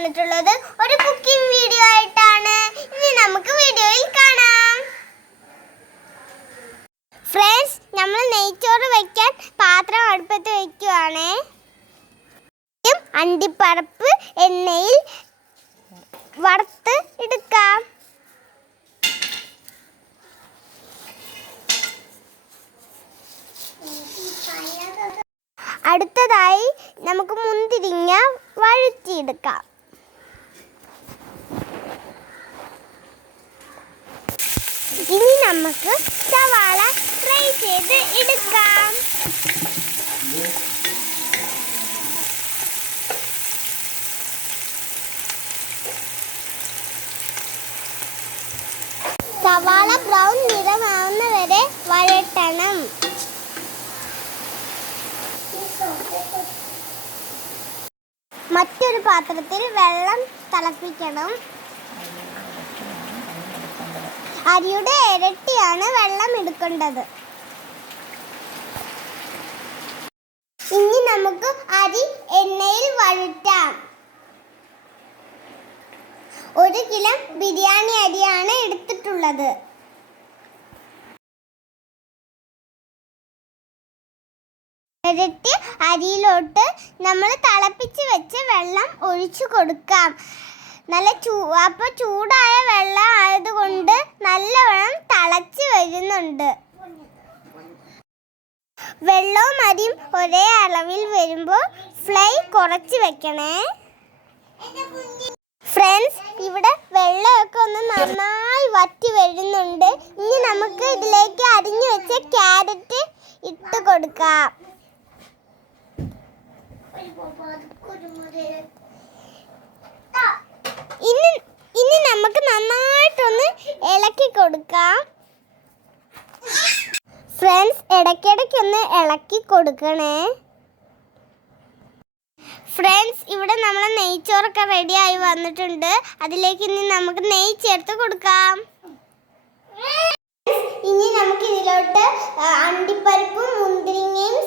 വന്നിട്ടുള്ളത് ഒരു cooking video ആയിട്ടാണ്. ഇനി നമുക്ക് വീഡിയോയിൽ കാണാം. ഫ്രണ്ട്സ്, നമ്മൾ നെയ്ച്ചോറ് വെക്കാൻ പാത്രം അടുപ്പത്ത് വെക്കുകയാണ്. അണ്ടിപ്പരിപ്പ് എണ്ണയിൽ വറുത്ത് എടുക്കാം. അടുത്തതായി നമുക്ക് മുന്തിരിങ്ങ വഴറ്റിയെടുക്കാം. ഇനി നമുക്ക് സവാള ഫ്രൈ ചെയ്ത് എടുക്കാം. സവാള ബ്രൗൺ നിറമാവുന്ന വരെ വഴറ്റണം. മറ്റൊരു പാത്രത്തിൽ വെള്ളം തിളപ്പിക്കണം. അരിയുടെ ഇരട്ടിയാണ് വെള്ളം എടുക്കേണ്ടത്. ഇനി നമുക്ക് അരി എണ്ണയിൽ വഴറ്റാം. 1 കിലോ ബിരിയാണി അരിയാണ് എടുത്തിട്ടുള്ളത്. ഇരട്ടി അരിയിലോട്ട് നമ്മൾ തിളപ്പിച്ച് വെച്ച വെള്ളം ഒഴിച്ചു കൊടുക്കാം. അപ്പോൾ ചൂടായ വെള്ളം ആയതുകൊണ്ട് നല്ലവണ്ണം തിളച്ച് വരുന്നുണ്ട്. വെള്ളവും അരിയും ഒരേ അളവിൽ വരുമ്പോൾ ഫ്ലെയിം കുറച്ച് വെക്കണേ. ഫ്രണ്ട്സ്, ഇവിടെ വെള്ളമൊക്കെ ഒന്ന് നന്നായി വറ്റി വരുന്നുണ്ട്. ഇനി നമുക്ക് ഇതിലേക്ക് അരിഞ്ഞു വെച്ച ക്യാരറ്റ് ഇട്ട് കൊടുക്കാം. ഇനി നമുക്ക് നന്നായിട്ടൊന്ന് ഇളക്കി കൊടുക്കാം. ഫ്രണ്ട്സ്, ഇടയ്ക്കിടയ്ക്കൊന്ന് ഇളക്കി കൊടുക്കണേ. ഫ്രണ്ട്സ്, ഇവിടെ നമ്മളെ നെയ്ച്ചോറൊക്കെ റെഡിയായി വന്നിട്ടുണ്ട്. അതിലേക്ക് ഇനി നമുക്ക് നെയ്യ് ചേർത്ത് കൊടുക്കാം. ഇനി നമുക്ക് ഇതിലോട്ട് അണ്ടിപ്പരിപ്പും മുന്തിരിങ്ങയും